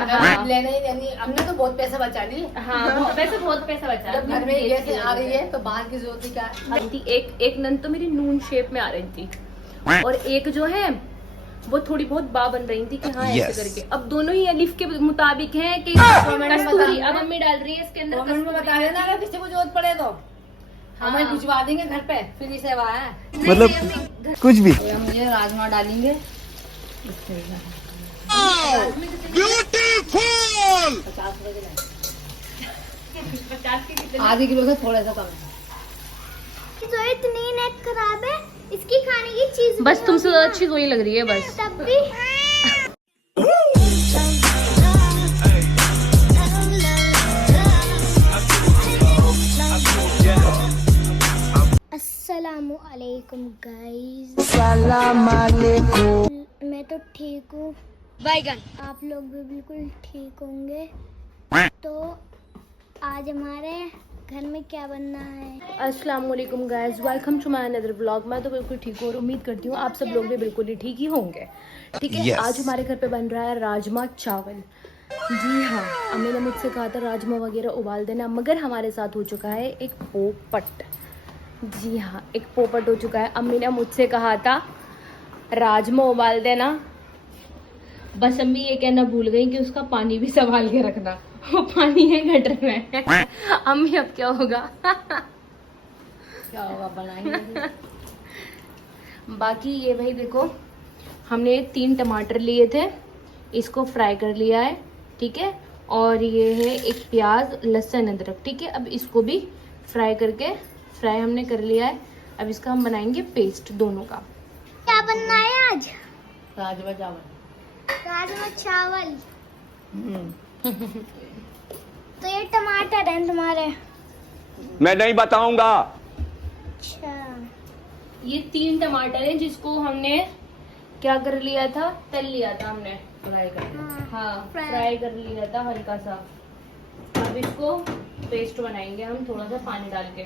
लेने ही लेनी, हमने तो बहुत पैसा बचा ली। हाँ वैसे बहुत पैसा बचा। जब घर में गैस आ रही है तो बाहर की जरूरत ही क्या है। एक नन तो मेरी नून शेप में आ रही थी, और एक जो है वो थोड़ी बहुत बा बन रही थी कि हाँ ऐसे करके। अब दोनों ही अलिफ के मुताबिक हैं कि कस्तूरी। अब मम्मी डाल रही है इसके अंदर कमेंट में बता देना अगर किसी को जरूरत पड़े तो हमें भिजवा देंगे घर पे, फ्री सेवा है। मतलब कुछ भी। हम मुझे राजमा डालेंगे, ब्यूटीफुल। 50 के कितने? आधे किलो से थोड़ा सा कम। तो इतनी नेट खराब है, इसकी खाने की चीज बस तुमसे ज्यादा अच्छी वही लग रही है बस। तब भी अस्सलामु अलैकुम गाइस। सलाम अलैकुम। मैं तो ठीक हूँ, आप लोग भी बिल्कुल ठीक होंगे। तो आज हमारे घर में क्या बनना है? अस्सलाम वालेकुम guys, welcome to my another vlog. मैं तो बिल्कुल ठीक हूँ और उम्मीद करती हूँ आप सब लोग भी बिल्कुल ही ठीक ही होंगे। ठीक है, आज हमारे घर पे बन रहा है राजमा चावल। जी हाँ, अम्मी ने मुझसे कहा था राजमा वगैरह उबाल देना, मगर हमारे साथ हो चुका है एक पोपट। जी हाँ, एक पोपट हो चुका है। अम्मी ने मुझसे कहा था राजमा उबाल देना, बस अम्मी ये कहना भूल गई कि उसका पानी भी संभाल के रखना। वो पानी है गटर में। अम्मी अब क्या होगा? क्या होगा, बनाएंगे। बाकी ये भाई देखो, हमने 3 टमाटर लिए थे, इसको फ्राई कर लिया है। ठीक है, और ये है एक प्याज, लहसुन, अदरक। ठीक है, अब इसको भी फ्राई हमने कर लिया है। अब इसका हम बनाएंगे पेस्ट दोनों का। क्या बनना है आज? राजमा चावल। राजमा चावल। तो ये टमाटर हैं तुम्हारे? मैं नहीं बताऊंगा। अच्छा, ये 3 टमाटर हैं जिसको हमने क्या कर लिया था, तल लिया था हमने। फ्राई कर हाँ, फ्राई कर लिया था हल्का सा। अब इसको पेस्ट बनाएंगे हम थोड़ा सा पानी डाल के।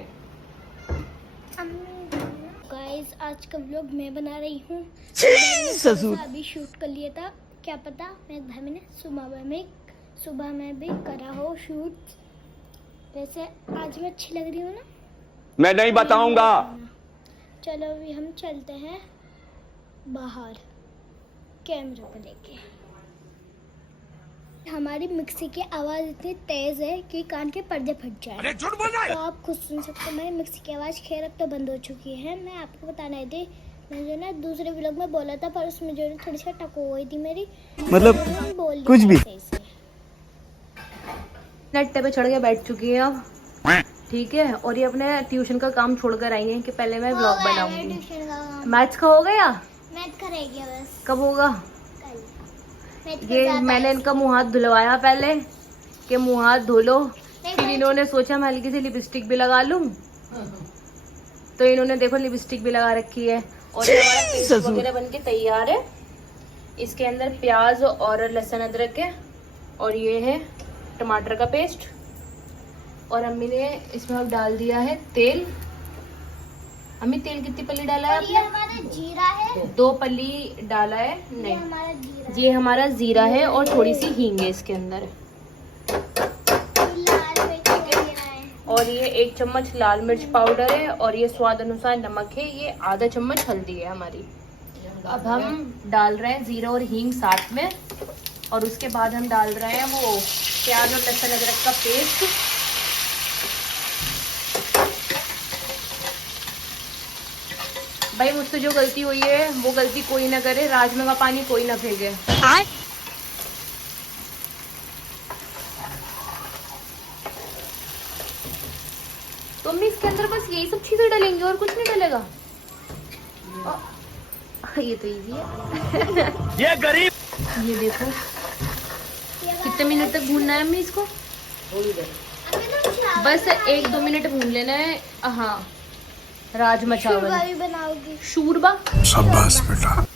गाइस आज का व्लॉग मैं बना रही हूँ। ससुर अभी शूट कर लिया था, क्या पता मेरे भाई ने सुबह में भी करा हो शूट। वैसे आज मैं अच्छी लग रही हूँ ना? मैं नहीं बताऊंगा। चलो अभी हम चलते हैं बाहर कैमरा को लेके। हमारी मिक्सी की आवाज़ इतनी तेज़ है कि कान के पर्दे फट जाए। तो आप खुद सुन सकते हो। मेरी मिक्सी की आवाज़ खैर अब तो बंद हो चुकी है। मैं आपको बताने थी, मैं जो ना दूसरे व्लॉग में बोला था, पर उसमें जो थोड़ी सी टक हो गई थी मेरी, मतलब बोल कुछ भी। नट्टे पे चढ़ के बैठ चुकी है अब। ठीक है, और ये अपने ट्यूशन का काम छोड़कर आई है कि पहले मैं व्लॉग बनाऊंगी। ट्यूशन का काम मैथ्स का हो गया? मैथ करेगी बस कब होगा? कल। मैथ ये मैंने इनका मुंह हाथ धुलवाया पहले कि मुंह हाथ धो लो, फिर इन्होंने सोचा मैं हल्की सी लिपस्टिक भी लगा लूं, तो इन्होंने देखो लिपस्टिक भी लगा रखी है। और ये हमारा पेस्ट वगैरह बन के तैयार है। इसके अंदर प्याज और लहसुन अदरक है, और ये है टमाटर का पेस्ट। और अम्मी ने इसमें अब डाल दिया है तेल। अम्मी तेल कितनी पल्ली डाला है और ये हमारा जीरा है। 2 पल्ली डाला है। ये नहीं, हमारा जीरा ये हमारा जीरा है और थोड़ी सी हींग है इसके अंदर। लाल मिर्च वगैरह है। और ये 1 चम्मच लाल मिर्च पाउडर है, और ये स्वाद अनुसार नमक है। ये आधा चम्मच हल्दी है हमारी। अब हम डाल रहे हैं जीरा और हींग साथ में, और उसके बाद हम डाल रहे हैं वो प्याज और लहसुन अदरक का पेस्ट। भाई मुझसे जो गलती हुई है वो गलती कोई ना करे, राजमा का पानी कोई ना फेंके। तो अम्मी इसके अंदर बस यही सब चीजें डालेंगे और कुछ नहीं डलेगा? ये तो इजी है। ये गरीब। ये देखो कितने मिनट तक भूनना है अम्मी इसको? थोड़ी देर। अभी तो चावल बस 1-2 मिनट भून लेना है। हाँ, राजमा चावल शूरबा भी बनाओगी? शूरबा। शाबाश बेटा।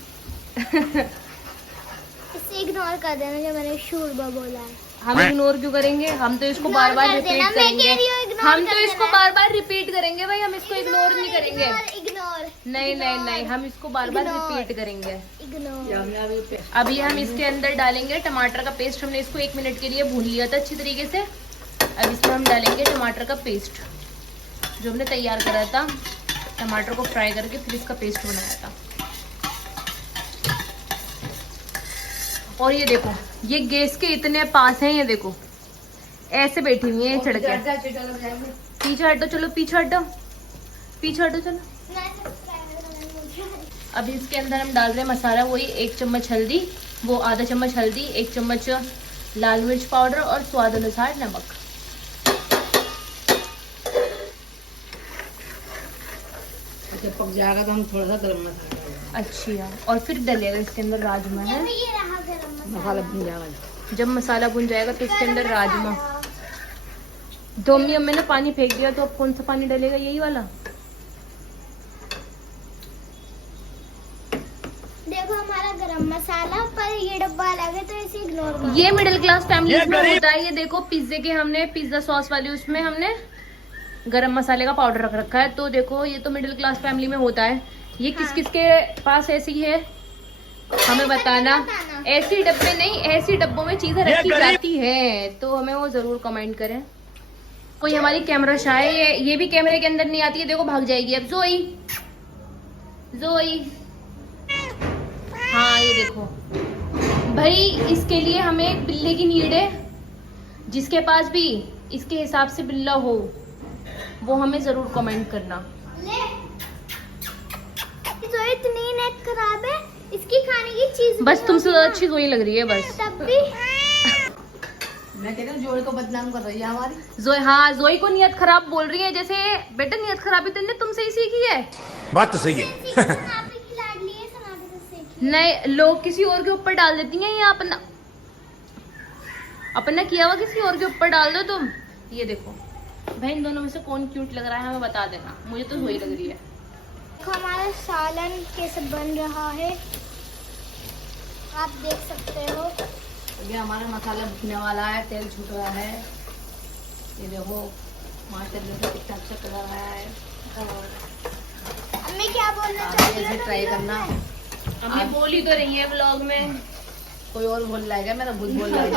इसे इग्नोर कर देना जो मैंने शूरबा बोला है। हम इग्नोर क्यों करेंगे? हम तो इसको बार बार कर देना, रिपीट मैं कह करेंगे। रही हूँ हम तो इसको बार बार रिपीट करेंगे भाई, हम इसको इग्नोर नहीं करेंगे। इग्नोर नहीं नहीं नहीं, हम इसको बार बार रिपीट करेंगे। इग्नोर। अभी हम इसके अंदर डालेंगे टमाटर का पेस्ट। हमने इसको 1 मिनट के लिए भून लिया था अच्छी तरीके से। अब इसमें हम डालेंगे टमाटर का पेस्ट जो हमने तैयार करा था, टमाटर को फ्राई करके फिर इसका पेस्ट बनाया था। और ये देखो, ये गैस के इतने पास हैं, ये देखो ऐसे बैठी हुई है चढ़ के। पीछे हटो, चलो पीछे हटो, पीछे हटो चलो। अभी इसके अंदर हम डाल रहे हैं मसाला, वही 1 चम्मच हल्दी, वो आधा चम्मच हल्दी, 1 चम्मच लाल मिर्च पाउडर और स्वाद अनुसार नमक। पक जाएगा तो हम थोड़ा सा गरम मसाला डालेंगे। अच्छा, और फिर डलेगा इसके अंदर राजमा है। ये रहा गरम मसाला भून जाएगा। जब मसाला भुन जाएगा तो इसके अंदर राजमा। तो अम्मी ने पानी फेंक दिया, तो अब कौन सा पानी डलेगा? यही वाला। देखो हमारा गरम मसाला, पर ये डब्बा अलग है तो इसे इग्नोर करो। ये मिडिल क्लास फैमिली में होता है। ये देखो पिज्जे के हमने पिज्जा सॉस वाली, उसमें हमने गरम मसाले का पाउडर रख रखा है। तो देखो ये तो मिडिल क्लास फैमिली में होता है। ये किस किस के पास ऐसी है हमें बताना। ऐसी डब्बे नहीं, ऐसी डब्बों में चीजें रखी जाती है, तो हमें वो जरूर कमेंट करें। कोई हमारी कैमरा शाह है, ये भी कैमरे के अंदर नहीं आती है। देखो भाग जाएगी अब। जोई, जोई, हाँ ये देखो भाई, इसके लिए हमें एक बिल्ले की नीड है। जिसके पास भी इसके हिसाब से बिल्ला हो वो हमें जरूर कमेंट करना। तो इतनी नेट खराब है, इसकी खाने की चीज बस तुमसे ज्यादा अच्छी जोई लग रही है बस। तब भी मैं कहती हूँ जोड़ी को बदनाम कर रही है हमारी जोई। हाँ, जोई को नियत खराब बोल रही है। जैसे बेटा नियत खराबी तो तुमसे ही सीखी है। बात तो सही है। सनाटे की लाडली है, सनाटे से सीखी। नहीं, लोग किसी और के ऊपर डाल देती हैं, या अपना अपना किया हुआ किसी और के ऊपर डाल दो तुम। ये देखो भाई, इन दोनों में से कौन क्यूट लग रहा है हमें बता देना। मुझे तो जोई लग रही है। देखो हमारा सालन कैसे बन रहा है, आप देख सकते हो। ये हमारा मसाला भुनने वाला है, तेल छूट रहा है। ये देखो माशाल्लाह से कितना अच्छा कलर आया है। अम्मी क्या बोलना आप चाहती भी ऐसे हो? ट्राई करना। अम्मी बोली तो रही है व्लॉग में। कोई और बोल रहा है, मेरा खुद बोल रहा है।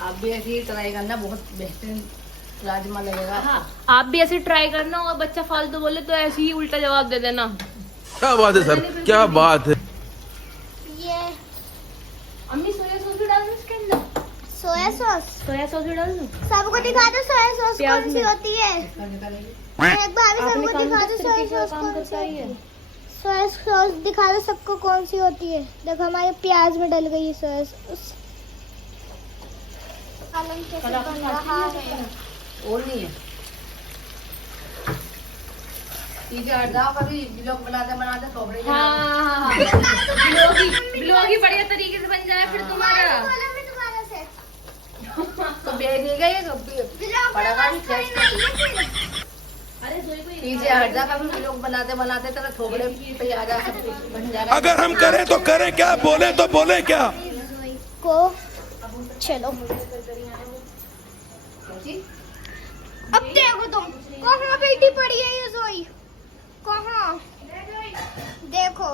आप भी ऐसे ही ट्राई करना, बहुत बेहतरीन राजमा लगेगा। हाँ, आप भी ऐसे ट्राई करना, और बच्चा फालतू बोले तो ऐसे ही उल्टा जवाब दे देना। क्या बात है सर, क्या बात है। ये अम्मी सोया सॉस भी डाल दो इसके अंदर। सोया सॉस सोया सॉस भी डाल दो। सबको दिखा दो सोया सॉस प्याज कौन सी में। होती है। एक बार भी आपने सबको काम दिखा दो किस सोया तरीके का सॉस काम कौन सी करता है होती ये? है। सोया सॉस दिखा दो सबको कौन सी होती है। देखो हमारे प्याज में डल गई है सोया सॉस। सालन कैसे बन रहा है। और नहीं है। ठीक है, हट जाओ। कभी ब्लॉग बनाते बनाते थोपड़े हाँ, ब्लॉगी बढ़िया तरीके से बन जाए फिर तुम्हारा। बोला मैं दोबारा से। तो भेजेगा ये पड़ेगा भी टेस्ट। अरे जोई को पीछे हट जा। कभी ब्लॉग बनाते बनाते तेरा थोपड़े पे आ जा, सब कुछ बन जाएगा। अगर हम करें तो करें क्या, बोले तो बोले क्या। को चलो अब देखो तुम कहाँ बैठी पड़ी है ये जोई, कहाँ देखो।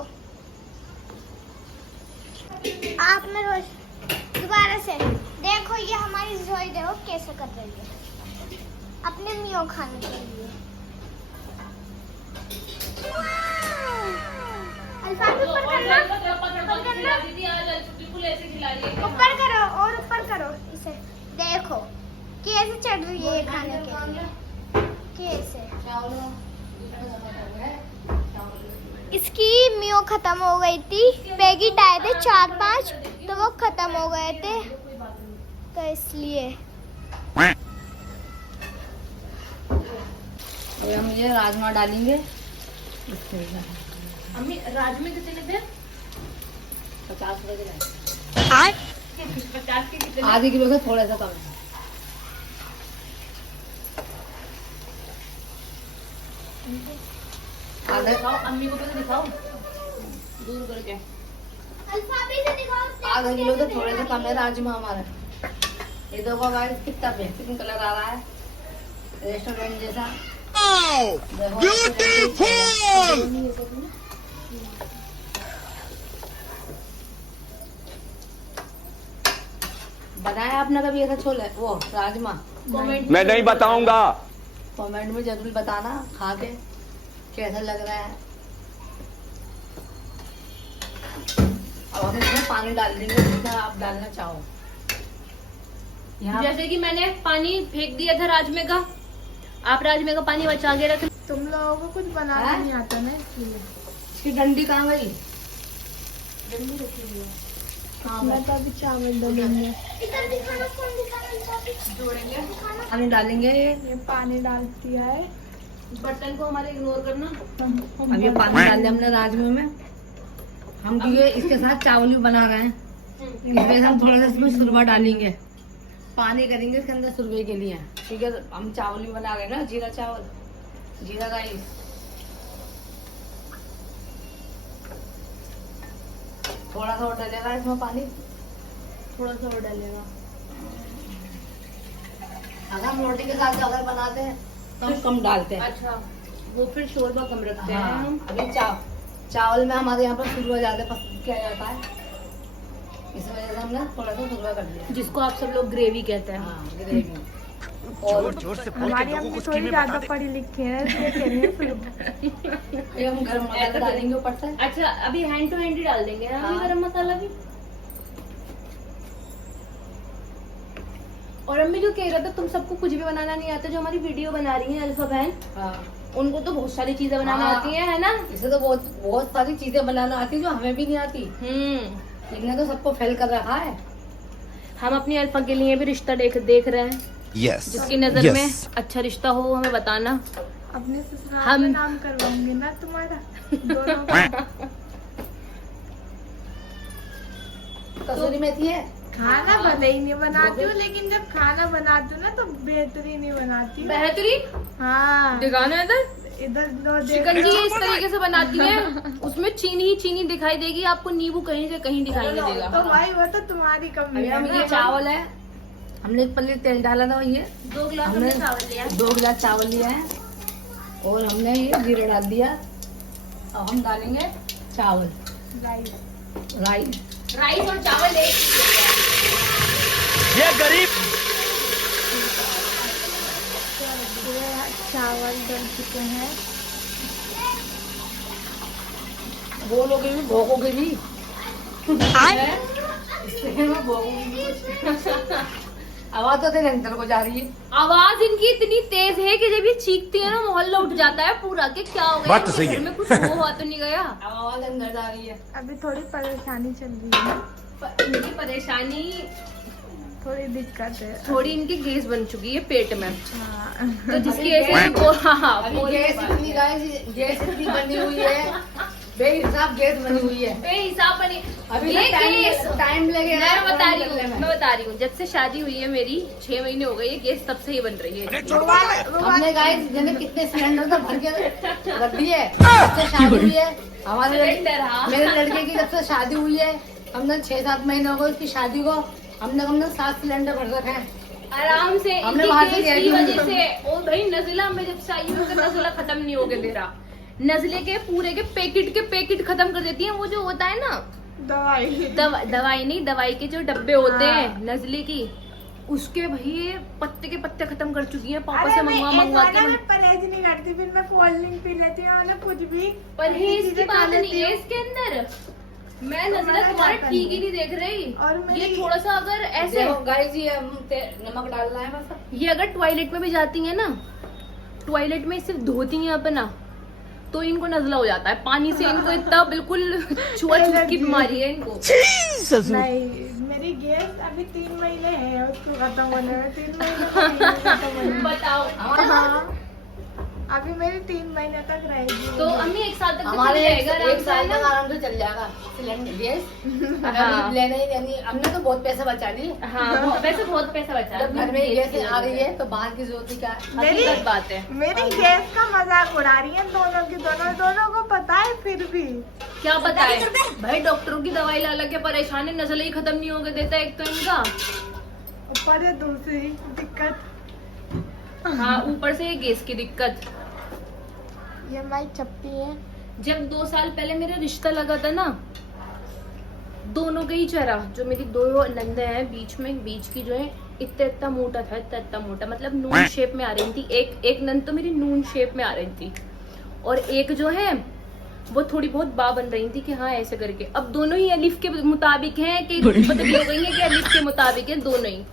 आप में रोज दोबारा से देखो, ये हमारी जोई देखो कैसे कर रही है अपने मियों खाने के लिए। अल्फाज ऊपर करना, ऊपर करो और ऊपर करो इसे। देखो कैसे चढ़ रही है ये खाने के लिए, कैसे। इसकी मियो खत्म हो गई थी, पैकेट आए थे 4-5 तो वो खत्म हो गए थे, तो इसलिए। अभी हम ये राजमा डालेंगे। अम्मी राजमे कितने थे? 50 रुपए के। 50 के कितने? आधे किलो से थोड़ा सा कम है। आधा दिखाओ अम्मी को, तो दिखाओ दूर करके। अल्फाबेट से दिखाओ। आधा किलो तो थोड़े से कम है राजमा हमारा। ये देखो गाइस कितना बेहतरीन कलर आ रहा है, रेस्टोरेंट जैसा। बनाया आपने कभी ऐसा छोले वो राजमा? मैं नहीं बताऊंगा। कमेंट में जरूर बताना खा के कैसा लग रहा है। अब हम इसमें पानी डाल देंगे जितना आप डालना चाहो। यहाँ जैसे कि मैंने पानी फेंक दिया था राजमे का, आप राजमे का पानी बचा के रख। तुम लोगों को कुछ बनाना हैं? नहीं आता ना, इसलिए इसकी डंडी कहाँ गई? जल्दी रखी हुई है। हाँ, मैं तो अभी चावल डालूंगी। इधर दिखाना, फोन दिखाना, जोड़ेंगे, पानी डालेंगे। ये पानी डाल दिया है। बर्तन को हमारे इग्नोर करना। अब ये पानी डाल दिया हमने राजमे में। हम क्योंकि इसके साथ चावल भी बना रहे हैं, इसमें हम थोड़ा सा इसमें सुरवा डालेंगे, पानी करेंगे इसके अंदर सुरवे के लिए। ठीक है, हम चावल भी बना रहे हैं ना, जीरा चावल, जीरा राइस। थोड़ा सा और डालेगा इसमें पानी, थोड़ा सा और डालेगा। अगर हम रोटी के साथ अगर बनाते हैं तो हम कम डालते हैं। अच्छा, वो फिर शोरबा कम रखते हैं हाँ, हम। अभी चावल में हमारे यहाँ पर सुरवा ज्यादा पसंद किया जाता है, इस वजह से हमने थोड़ा सा सुरवा कर दिया। जिसको आप सब लोग ग्रेवी कहते हैं। हाँ, ग्रेवी। और हमारी अम्मी थोड़ी ज्यादा पढ़ी लिखी है, इसलिए कह रही है फिर। ये हम गरम मसाला डालेंगे ऊपर से। अच्छा, अभी हैंड टू हैंड ही डाल देंगे हम हाँ। गरम मसाला भी। और अम्मी जो कह रहा था तुम सबको कुछ भी बनाना नहीं आता, जो हमारी वीडियो बना रही है अल्फा बहन, हाँ, उनको तो बहुत सारी चीजें बनाना हाँ। आती है ना? इसे तो बहुत सारी चीजें बनाना आती है जो हमें भी नहीं आती, लेकिन तो सबको फेल कर रखा है। हम अपनी अल्फा के लिए भी रिश्ता देख रहे हैं। Yes. जिसकी नजर में Yes. अच्छा रिश्ता हो हमें बताना। अपने ससुराल हम- में नाम करवाऊंगी ना तुम्हारा, दोनों का। कसूरी मेथी है। खाना भले ही नहीं बनाती हूँ, लेकिन जब खाना बनाती हूँ ना तो बेहतरीन ही बनाती हूँ। बेहतरीन हाँ, दिखाना इधर। इधर दो चिकन जी इस तरीके से बनाती है, उसमें चीनी ही चीनी दिखाई देगी आपको, नींबू कहीं से कहीं दिखाई नहीं देगा। तो भाई वो तो तुम्हारी कमी अभी है हम ना। ये चावल है, हमने एक पल्ली तेल डाला था, ये 2 गिलास हमने हमने चावल लिया। 2 गिलास चावल लिया है और हमने ये जीरा डाल दिया। अब हम डालेंगे चावल, राइस। राइस। राइस और चावल एक ये गरीब चावल डल चुके हैं। बोलोगे भी, भोगोगे भी। इसलिए मैं भोगूंगी भी। आवाज तो तेरे अंदर को जा रही है। आवाज इनकी इतनी तेज है कि जब ये चीखती है ना मोहल्ला उठ जाता है पूरा कि क्या हो गया, बात तो इनके सही घर है। में कुछ हुआ तो नहीं गया। अब आवाज अंदर जा रही है। अभी थोड़ी परेशानी चल रही है ना, इनकी परेशानी थोड़ी दिक्कत है। थोड़ी इनकी गैस बन चुकी है पेट में, हाँ। तो जिसकी वजह से अभी गैस इतनी बनी हुई है, बेहिसाब गैस बनी हुई है। बेहिसाब बनी। अभी ये गैस टाइम लगेगा। मैं बता रही हूँ जब से शादी हुई है मेरी 6 महीने हो गए, ये गैस तब से ही बन रही है। हमने गाइस जने कितने सिलेंडर तो भर के रख दिए। जब से शादी हुई है हमारे सिलेंडर, हाँ। मेरे लड़के की जब से शादी हुई है, हमने 6-7 महीने हो गए उसकी शादी को, हमने 7 सिलेंडर भर रखे हैं। आराम से हमने इनकी बाहर से गैस की गैस वजह से। ओ भाई नजला में जब से आई हूँ तो नजला खत्म नहीं होके दे रहा। नजले के पूरे के पैकेट खत्म कर देती है। वो जो होता है ना दवाई दवाई नहीं, दवाई के जो डब्बे होते हाँ। हैं नजले की, उसके भाई पत्ते के पत्ते खत्म कर चुकी है पापा अरे से मैं मंगवा एक के। मैं परहेज नहीं करती, फिर मैं कोल्ड ड्रिंक पी लेती हूँ ना, कुछ भी परहेज की चीजें खा बात लेती नहीं है हूँ। इसके अंदर। मैं नजला मैं तुम्हारा क्या ठीक ही करूं? नहीं देख रही। और ये मेरी- थोड़ा सा अगर ऐसे गाइस ये हम नमक डालना है बस। ये अगर टॉयलेट में भी जाती है ना, टॉयलेट में सिर्फ धोती हैं अपना, तो इनको नजला हो जाता है पानी से। इनको इतना बिल्कुल छुआछूत की बीमारी है इनको। ससुर नहीं, मेरी गैस अभी 3 महीने है उसको खत्म होने में। 3 महीने को नहीं खत्म होने में। बताओ। हाँ, अभी मेरी 3 महीने तक रहेगी। तो अम्मी 1 साल तक तो हमारे चल जाएगा आराम एक से, साल है तक ना? आराम से चल जाएगा सिलेंडर गैस। हाँ। अभी लेने ही यानी हमने तो बहुत पैसा बचा लिए। हाँ, वैसे बहुत पैसा बचा है। जब घर में गैस आ रही है तो बाहर की जरूरत ही क्या है। मेरी हकीकत बात है। मेरी गैस का मजाक उड़ा रही है दोनों की दोनों को पता है, फिर भी क्या पता है भाई, डॉक्टरों की दवाई ला ला के परेशानी, नजल ही खत्म नहीं होके देता एक तो इनका। ऊपर है दूसरी दिक्कत। हाँ, ऊपर से गैस की दिक्कत। ये हमारी चप्पी है। जब 2 साल पहले मेरा रिश्ता लगा था ना, दोनों का ही चेहरा, जो मेरी 2 नंदे हैं बीच की जो है, इतना मोटा था, इतना मोटा, मतलब नून शेप में आ रही थी। एक नंद तो मेरी नून शेप में आ रही थी, और एक जो है वो थोड़ी बहुत बा बन रही थी कि हाँ ऐसे करके। अब दोनों ही अलिफ के मुताबिक हैं कि बदली हो गई है कि अलिफ के मुताबिक है, दोनों ही।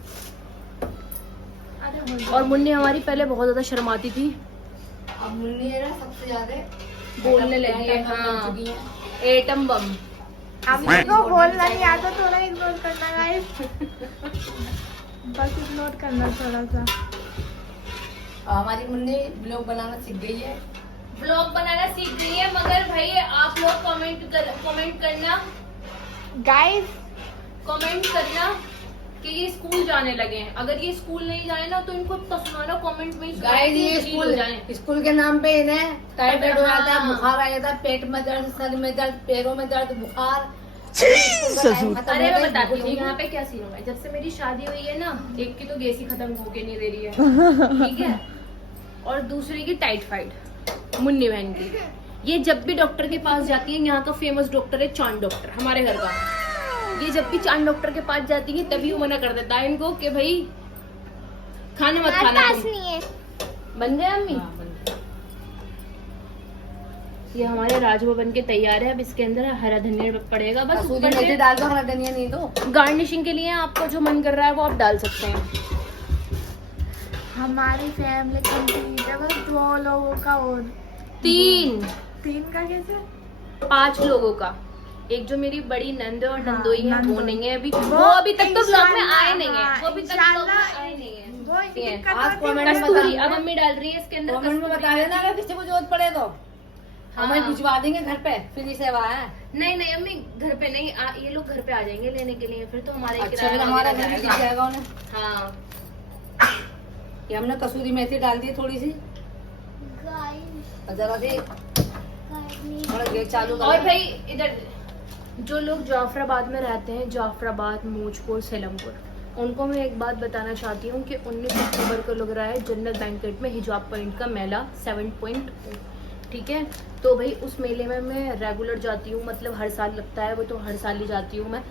और मुन्नी हमारी पहले बहुत ज्यादा शर्माती थी, अब मुन्नी है ना सबसे ज्यादा बोलने लगी है। हाँ, एटम बम। आपको बोलना नहीं आता, थोड़ा इग्नोर करना गाइस। बस इग्नोर करना थोड़ा सा। हमारी मुन्नी ब्लॉग बनाना सीख गई है। ब्लॉग बनाना सीख गई है, मगर भाई आप लोग कमेंट करना कि ये स्कूल जाने लगे हैं। अगर ये स्कूल नहीं जाए ना तो इनको तस्माना कमेंट में गाइस ये स्कूल के नाम पे इन्हें टाइफाइड हो जाता है, बुखार आ जाता है, पेट में दर्द, सर में दर्द, पैरों में दर्द, बुखार। अरे मैं बताती हूँ यहाँ पे क्या सीन हुआ है। जब से मेरी शादी हुई है ना, एक की तो गैस ही खत्म होके नहीं दे रही है, ठीक है, और दूसरी की टाइफाइड, मुन्नी बहन की। ये जब भी डॉक्टर के पास जाती है, यहाँ का फेमस डॉक्टर है चांद डॉक्टर, हमारे घर का। ये जब भी चांद डॉक्टर के पास जाती है तभी वो मना कर देता है इनको कि भाई खाना मत खाना। बन गया अम्मी? ये हमारे राजमा बन के तैयार है। अब इसके अंदर हरा धनिया पड़ेगा, बस ऊपर से डाल दो, हरा धनिया नहीं दो। गार्निशिंग के लिए आपको जो मन कर रहा है वो आप डाल सकते हैं। हमारी फैमिली कंप्लीट है, बस 2 लोगों का और 3 का कैसे? 5 लोगों का। एक जो मेरी बड़ी नंद और नंदोई है वो नहीं है अभी, वो अभी तक तो ब्लॉग में आए नहीं है, वो अभी तक ब्लॉग में आए नहीं है। कस्तूरी अब मम्मी डाल रही है इसके अंदर। कमेंट में बता देना अगर किसी को जरूरत पड़े तो हमें भिजवा देंगे घर पे, फ्री सेवा है। नहीं अम्मी घर पे नहीं, ये लोग घर पे आ जाएंगे लेने के लिए, फिर तो हमारे अच्छा, फिर हमारा घर भी दिख जाएगा उन्हें। हाँ, ये हमने कसूरी मेथी डाल दी थोड़ी सी, जरा सी, थोड़ा गैस चालू कर। और भाई इधर जो लोग जाफराबाद में रहते हैं, जाफराबाद, मूजपुर, सेलमपुर, उनको मैं एक बात बताना चाहती हूँ कि 19 अक्टूबर को लग रहा है जन्नत बैंकेट में हिजाब पॉइंट का मेला 7.0, ठीक है। तो भाई उस मेले में मैं रेगुलर जाती हूँ, मतलब हर साल लगता है वो, तो हर साल ही जाती हूँ मैं।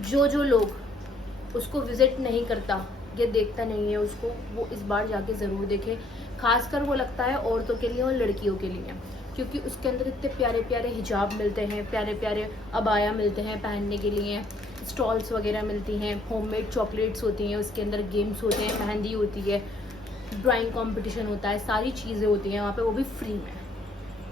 जो लोग उसको विजिट नहीं करता या देखता नहीं है उसको, वो इस बार जाके ज़रूर देखे। खासकर वो लगता है औरतों के लिए और लड़कियों के लिए, क्योंकि उसके अंदर इतने प्यारे प्यारे हिजाब मिलते हैं, प्यारे प्यारे अबाया मिलते हैं पहनने के लिए, स्टॉल्स वगैरह मिलती हैं, होममेड चॉकलेट्स होती हैं, उसके अंदर गेम्स होते हैं, मेहंदी होती है, ड्राइंग कंपटीशन होता है, सारी चीज़ें होती हैं वहाँ पे, वो भी फ्री में,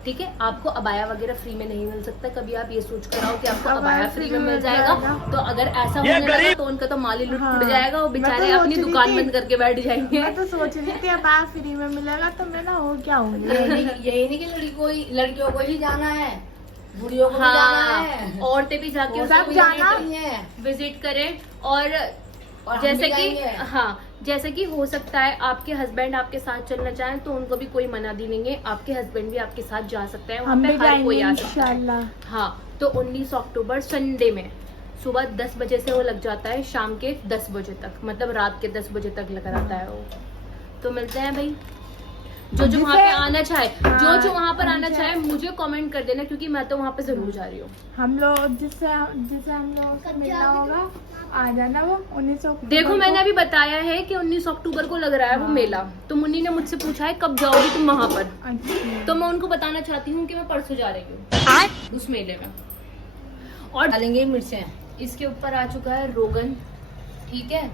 ठीक है। आपको अबाया वगैरह फ्री में नहीं मिल सकता। कभी आप ये सोच कर आओ कि आपको अबाया फ्री में मिल जाएगा, तो अगर ऐसा होने लगा तो उनका तो माल ही लुट फुट जाएगा, वो बेचारे अपनी दुकान बंद करके बैठ जाएंगे। मैं तो सोच रही थी अब आप फ्री में मिलेगा तो मैं ना हो क्या होंगी। यही नहीं कि लड़कियों को ही जाना है, बुढ़ियों को भी जाना है, औरतें भी जाके सब जाना है, विजिट करें। और जैसे कि जैसे कि हो सकता है आपके हस्बैंड आपके साथ चलना चाहें तो उनको भी कोई मना दी नहीं है, आपके हस्बैंड भी आपके साथ जा सकते हैं, वहाँ पे हर कोई आ सकता है। हाँ, तो 19 अक्टूबर संडे में सुबह 10 बजे से वो लग जाता है शाम के 10 बजे तक, मतलब रात के 10 बजे तक लगा रहता है वो। तो मिलते हैं भाई, जो वहाँ पे आना चाहे, जो वहाँ पर आना चाहे मुझे कमेंट कर देना, क्योंकि मैं तो वहाँ पे जरूर जा रही हूँ। हम लोग जिससे हम लोगों से मिलना होगा आ जाना, वो 19 अक्टूबर। देखो मैंने अभी बताया है कि 19 अक्टूबर को लग रहा है वो मेला, तो मुन्नी ने मुझसे पूछा है कब जाओगी तुम वहाँ पर, तो मैं उनको बताना चाहती हूँ कि मैं परसों जा रही हूँ उस मेले में। और डालेंगे मिर्चें, इसके ऊपर आ चुका है रोगन, ठीक है।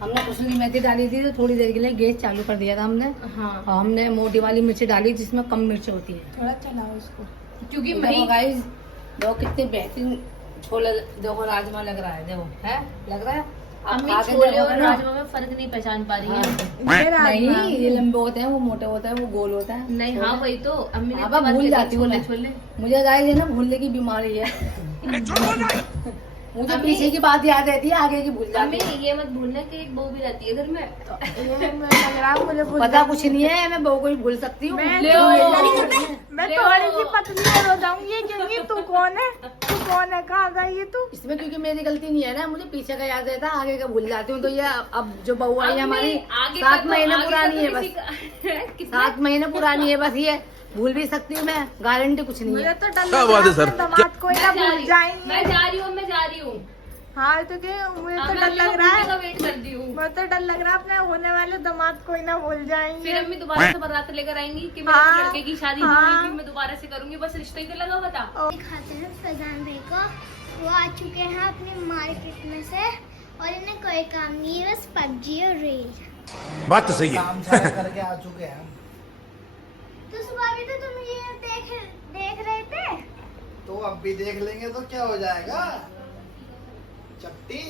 हमने कसूरी मेथी डाली थी तो थोड़ी देर के लिए गैस चालू कर दिया था हमने। हाँ, और हमने मोटी वाली मिर्ची डाली जिसमें कम मिर्च होती है। थोड़ा चलाओ इसको, क्योंकि गाइस देखो कितने बेहतरीन छोले, देखो राजमा लग रहा है, देखो है लग रहा है। अम्मी छोले और राजमा में फर्क नहीं पहचान पा रही है। नहीं, ये लंबे होते हैं, वो मोटे होता है, वो गोल होता है। नहीं, हाँ वही तो अम्मी ने भूल जाती हूँ छोले। मुझे गाइस है ना भूलने की बीमारी है। मुझे पीछे की बात याद रहती है, आगे की भूल जाती है। ये मत भूलना कि एक बहू भी रहती है घर में। ये मैं लग रहा है मुझे पता कुछ नहीं है, मैं बहू को भी भूल सकती हूँ। मैं थोड़ी सी पतली और हो जाऊंगी क्योंकि तू कौन है, कहाँ गई है तू? इसमें क्योंकि मेरी गलती नहीं है ना, मुझे पीछे का याद रहता है, आगे का भूल जाती हूँ। तो ये अब जो बहू आई है हमारी 7 महीने पुरानी है बस, 7 महीने पुरानी है बस, ये भूल भी सकती हूँ मैं, गारंटी कुछ नहीं मुझे है। तो डर क्या लग बात रहा है सर? है दामाद को ना भूल जाएंगे। मैं जा रही हूँ। हाँ तो क्या, मुझे तो डर लग रहा है, वेट कर दी हूँ। मुझे तो डर लग रहा है अपने होने वाले दामाद को ही ना भूल जाएंगे। फिर अम्मी दोबारा से बारात लेकर आएंगी कि मेरे हाँ, लड़के की शादी नहीं हुई थी, मैं दोबारा से करूंगी, बस रिश्ता ही तो लगा हुआ था। दिखाते हैं फैजान भाई को, वो आ चुके हैं अपनी मार्केट में से और इन्हें कोई काम नहीं है, बस पबजी और रील। बात तो सही है। काम सारा करके आ चुके हैं हम। तो सुबह भी तो तुम ये देख रहे थे। तो अब भी देख लेंगे तो क्या हो जाएगा, चपटी।